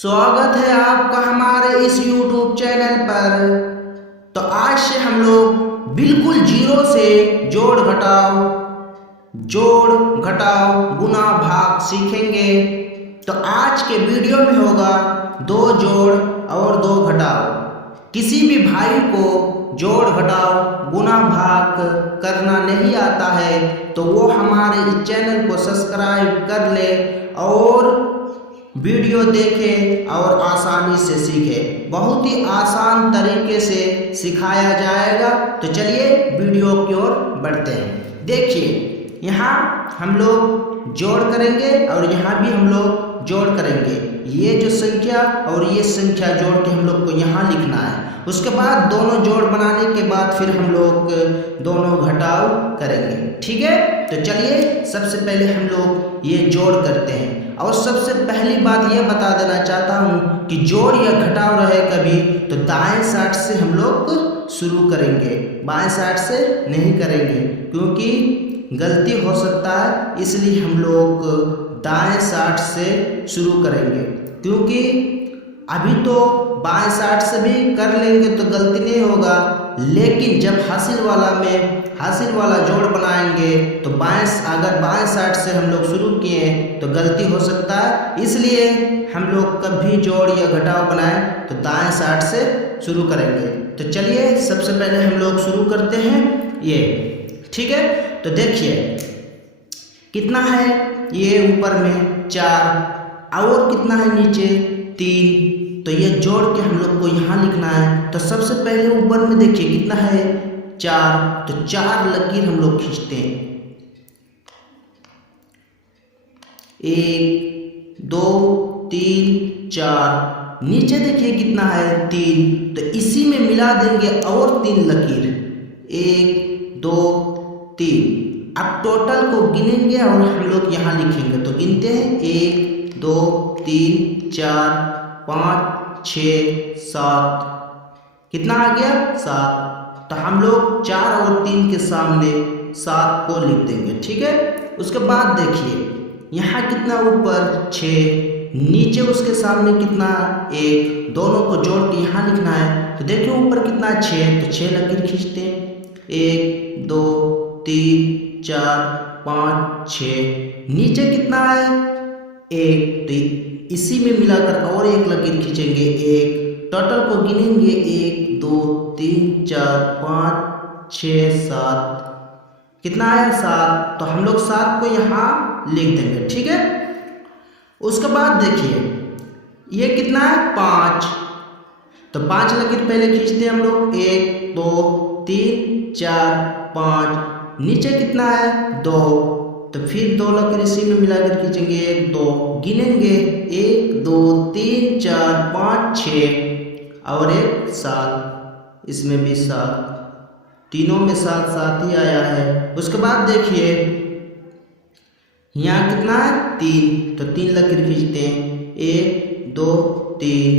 स्वागत है आपका हमारे इस YouTube चैनल पर। तो आज से हम लोग बिल्कुल जीरो से जोड़ घटाओ गुना भाग सीखेंगे। तो आज के वीडियो में होगा दो जोड़ और दो घटाओ। किसी भी भाई को जोड़ घटाओ गुना भाग करना नहीं आता है तो वो हमारे इस चैनल को सब्सक्राइब कर ले और वीडियो देखे और आसानी से सीखे। बहुत ही आसान तरीके से सिखाया जाएगा। तो चलिए वीडियो की ओर बढ़ते हैं। देखिए यहाँ हम लोग जोड़ करेंगे और यहाँ भी हम लोग जोड़ करेंगे। ये जो संख्या और ये संख्या जोड़ के हम लोग को यहाँ लिखना है। उसके बाद दोनों जोड़ बनाने के बाद फिर हम लोग दोनों घटाव करेंगे। ठीक है, तो चलिए सबसे पहले हम लोग ये जोड़ करते हैं। और सबसे पहली बात ये बता देना चाहता हूँ कि जोड़ या घटाव रहे कभी तो दाएं साइड से हम लोग शुरू करेंगे, बाएं साइड से नहीं करेंगे क्योंकि गलती हो सकता है। इसलिए हम लोग दाएं साइड से शुरू करेंगे क्योंकि अभी तो बाएं साइड से भी कर लेंगे तो गलती नहीं होगा, लेकिन जब हासिल वाला जोड़ बनाएंगे तो अगर बाएं साइड से हम लोग शुरू किए तो गलती हो सकता है। इसलिए हम लोग कभी जोड़ या घटाव बनाएं तो दाएं साइड से शुरू करेंगे। तो चलिए सबसे पहले हम लोग शुरू करते हैं ये। ठीक है, तो देखिए कितना है ये ऊपर में 4 और कितना है नीचे 3। तो ये जोड़ के हम लोग को यहाँ लिखना है। तो सबसे पहले ऊपर में देखिए कितना है 4, तो 4 लकीर हम लोग खींचते हैं। 1 2 3 4। नीचे देखिए कितना है 3, तो इसी में मिला देंगे और 3 लकीर 1 2 3। अब टोटल को गिनेंगे और हम लोग यहाँ लिखेंगे। तो गिनते हैं 1 2 3 4 5 6 7। कितना आ गया 7। तो हम लोग 4 और 3 के सामने 7 को लिख देंगे। ठीक है, उसके बाद देखिए यहाँ कितना ऊपर 6, नीचे उसके सामने कितना 1। दोनों को जोड़ के यहाँ लिखना है। तो देखिए ऊपर कितना 6, तो 6 लकीर खींचते हैं 1 2 3 4 5 6। नीचे कितना है 1, तो इसी में मिलाकर और 1 लकीर खींचेंगे 1। टोटल को गिनेंगे 1 2 3 4 5 6 7। कितना है 7। तो हम लोग 7 को यहाँ लिख देंगे। ठीक है, उसके बाद देखिए ये कितना है 5। तो 5 लकीर पहले खींचते हैं हम लोग 1 2 3 4 5। नीचे कितना है 2, तो फिर 2 लकीर इसी में मिलाकर खींचेंगे 1 2। गिनेंगे 1 2 3 4 5 6 और 1 7। इसमें भी 7, तीनों में 7 7 ही आया है। उसके बाद देखिए यहाँ कितना है 3, तो 3 लकीर खींचते हैं 1 2 3।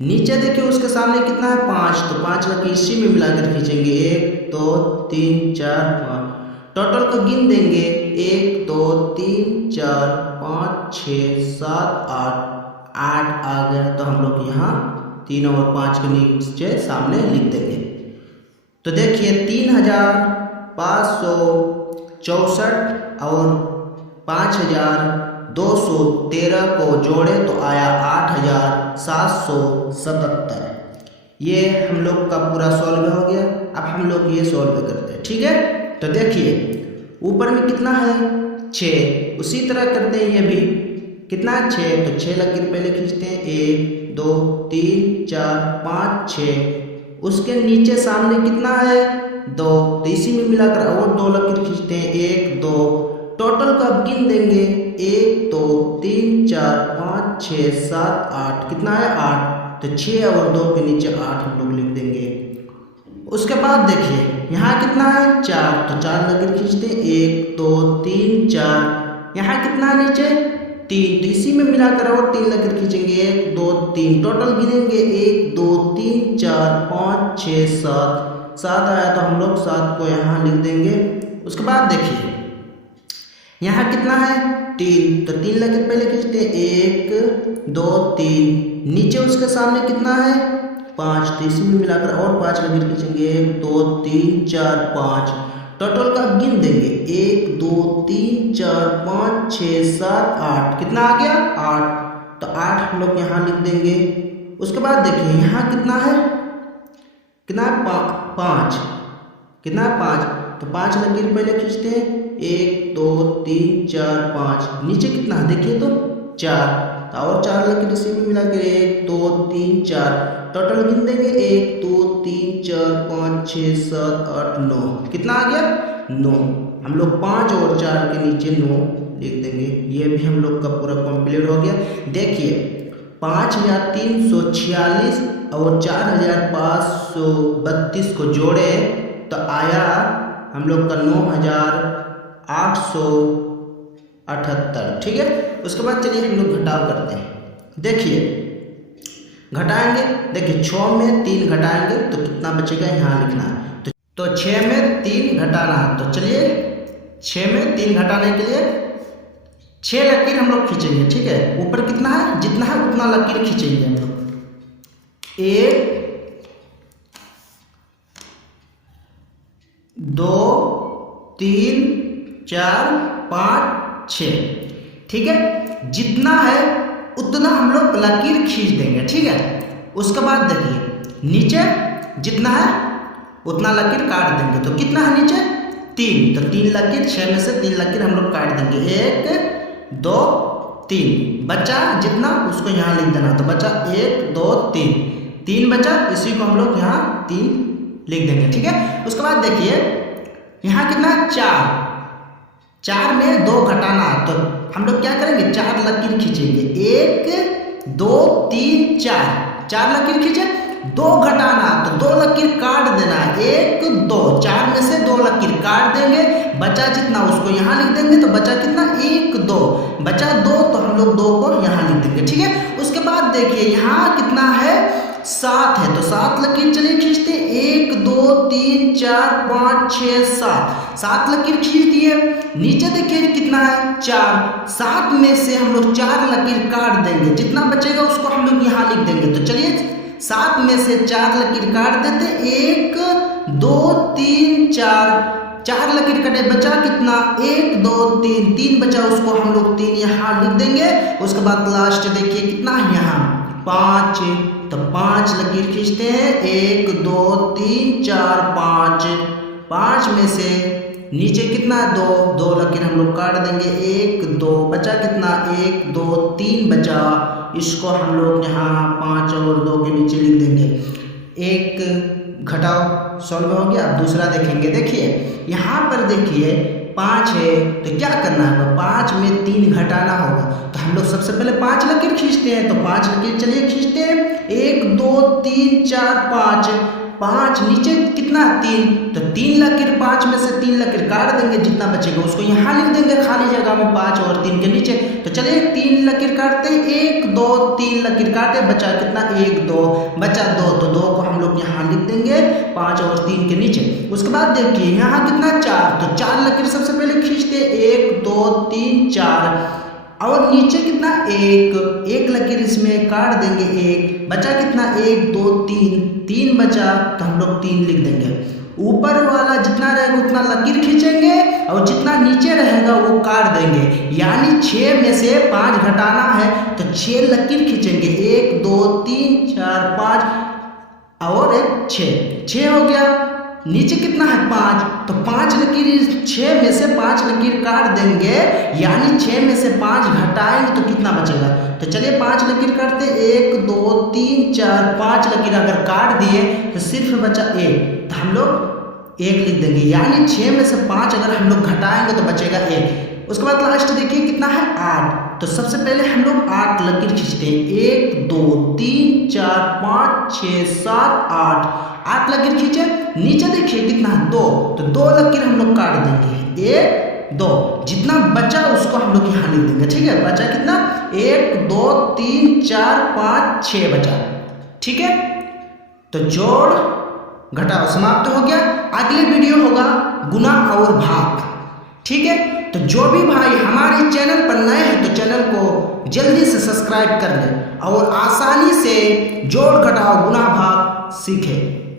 नीचे देखिए उसके सामने कितना है 5, तो 5 लकीर इसी में मिलाकर खींचेंगे 1 2 3 4 5। टोटल को गिन देंगे 1 2 3 4 5 6 7 8 आ गया। तो हम लोग यहाँ 3 और 5 के नीचे सामने लिख देंगे। तो देखिए 3564 और 5213 को जोड़े तो आया 8777। ये हम लोग का पूरा सॉल्व हो गया। अब हम लोग ये सॉल्व करते हैं। ठीक है, तो देखिए ऊपर में कितना है 6, उसी तरह करते हैं। ये भी कितना है 6, तो 6 लकीर पहले खींचते हैं 1 2 3 4 5 6। उसके नीचे सामने कितना है 2, तो इसी में मिलाकर और 2 लकीर खींचते हैं 1 2। टोटल को अब गिन देंगे 1 2 3 4 5 6 7 8। कितना है 8, तो 6 और 2 के नीचे 8 हम लोग लिख देंगे। उसके बाद देखिए यहाँ कितना है 4, तो 4 लकीर खींचते हैं 1 2 3 4। यहाँ कितना नीचे 3, तो इसी में मिलाकर और 3 लकीर खींचेंगे 1 2 3। टोटल गिनेंगे 1 2 3 4 5 6 7 आया। तो हम लोग 7 को यहाँ लिख देंगे। उसके बाद देखिए यहाँ कितना है 3, तो 3 लकीर पहले खींचते हैं 1 2 3, नीचे उसके सामने कितना है 5, तो इसी में मिलाकर और 5 लकीर खींचेंगे 1 2 3 4 5। टोटल का गिन देंगे 1 2 3 4 5 6 7 8, कितना आ गया 8, तो 8 हम लोग यहाँ लिख देंगे। उसके बाद देखिए यहाँ कितना है 5, कितना है 5, तो 5 लकीर पहले खींचते हैं 1 2 3 4 5, नीचे कितना है देखिए तो 4, तो और 4 लकीर इसी में मिला के 1 2 3 4, टोटल गिन देंगे 1 2 3 4 5 6 7 8 9, कितना आ गया 9। हम लोग 5 और 4 के नीचे 9 लिख देंगे। ये भी हम लोग का पूरा कंप्लीट हो गया। देखिए 5346 और 4532 को जोड़े तो आया हम लोग का 9878, ठीक है। उसके बाद चलिए हम लोग घटाव करते हैं। देखिए घटाएंगे, देखिए 6 में 3 घटाएंगे तो कितना बचेगा यहाँ लिखना है, तो 6 में 3 घटाना है। तो चलिए 6 में 3 घटाने के लिए 6 लकीर हम लोग खींचेंगे, ठीक है। ऊपर कितना है जितना है उतना लकीर खींचेंगे हम लोग। 1 2 3 4 5 6, ठीक है। जितना है उतना हम लोग लकीर खींच देंगे, ठीक है। उसके बाद देखिए नीचे जितना है उतना लकीर काट देंगे, तो कितना है नीचे 3, तो 3 लकीर 6 में से 3 लकीर हम लोग काट देंगे 1 2 3, बचा जितना उसको यहाँ लिख देना, तो बचा 1 2 3 बचा, इसी को हम लोग यहाँ 3 लिख देंगे, ठीक है। उसके बाद देखिए यहाँ कितना 4 में 2 घटाना, तो हम लोग क्या करेंगे 4 लकीर खींचेंगे 1 2 3 4 लकीर खींचे, 2 घटाना तो 2 लकीर काट देना 1 2, 4 में से 2 लकीर काट देंगे, बचा जितना उसको यहाँ लिख देंगे, तो बचा कितना 1 2, बचा 2 तो हम लोग 2 को यहाँ लिख देंगे, ठीक है। उसके बाद देखिए यहाँ कितना है 7 है, तो 7 लकीर चलिए खींचते 1 2 3 4 5 6 7 लकीर खींच दिए। नीचे देखिए कितना है 4, 7 में से हम लोग 4 लकीर काट देंगे, जितना बचेगा उसको हम लोग यहाँ लिख देंगे। तो चलिए 7 में से 4 लकीर काट देते 1 2 3 4 लकीर कटे, बचा कितना 1 2 3 बचा, उसको हम लोग 3 यहाँ लिख देंगे। उसके बाद लास्ट देखिए कितना है यहाँ 5, तो 5 लकीर खींचते हैं 1 2 3 4 5 में से नीचे कितना 2 लकीर हम लोग काट देंगे 1 2, बचा कितना 1 2 3 बचा, इसको हम लोग यहाँ 5 और 2 के नीचे लिख देंगे। एक घटाव सॉल्व हो गया। अब दूसरा देखेंगे। देखिए यहाँ पर देखिए 5 है, तो क्या करना है 5 में 3 घटाना होगा, तो हम लोग सबसे पहले 5 लकीर खींचते हैं। तो 5 लकीर चलिए खींचते हैं 1 2 3 4 5 नीचे कितना 3, तो 3 लकीर 5 में से 3 लकीर काट देंगे, जितना बचेगा उसको यहाँ लिख देंगे खाली जगह में 5 और 3 के नीचे। तो चलिए 3 लकीर काटते हैं 1 2 3 लकीर काटे, बचा कितना 1 2, बचा 2, तो 2 को हम लोग यहाँ लिख देंगे 5 और 3 के नीचे। उसके बाद देखिए यहाँ कितना 4, तो 4 लकीर सबसे पहले खींचते 1 2 3 4 और नीचे कितना 1 लकीर इसमें काट देंगे 1, बचा कितना 1 2 3 बचा, तो हम लोग 3 लिख देंगे। ऊपर वाला जितना रहेगा उतना लकीर खींचेंगे और जितना नीचे रहेगा वो काट देंगे, यानी 6 में से 5 घटाना है तो 6 लकीर खींचेंगे 1 2 3 4 5 और 6 हो गया। नीचे कितना है 5, तो 5 लकीर 6 में से 5 लकीर काट देंगे, यानी 6 में से 5 घटाएंगे तो कितना बचेगा। तो चलिए 5 लकीर काटते 1 2 3 4 5 लकीर अगर काट दिए तो सिर्फ बचा 1, तो हम लोग 1 लिख देंगे, यानी 6 में से 5 अगर हम लोग घटाएंगे तो बचेगा 1। उसके बाद लास्ट देखिए कितना है 8, तो सबसे पहले हम लोग 8 लकीर खींचते हैं 1 2 3 4 5 6 7 8 लकीर खींचे। नीचे देखिए कितना 2, तो 2 लकीर हम लोग काट देंगे 1 2, जितना बचा उसको हम लोग यहाँ लिख देंगे, ठीक है। बचा कितना 1 2 3 4 5 6 बचा, ठीक है। तो जोड़ घटाव समाप्त हो गया। अगली वीडियो होगा गुना और भाग, ठीक है। तो जो भी भाई हमारे चैनल पर नए हैं तो चैनल को जल्दी से सब्सक्राइब कर लें और आसानी से जोड़ घटाव गुणा भाग सीखें।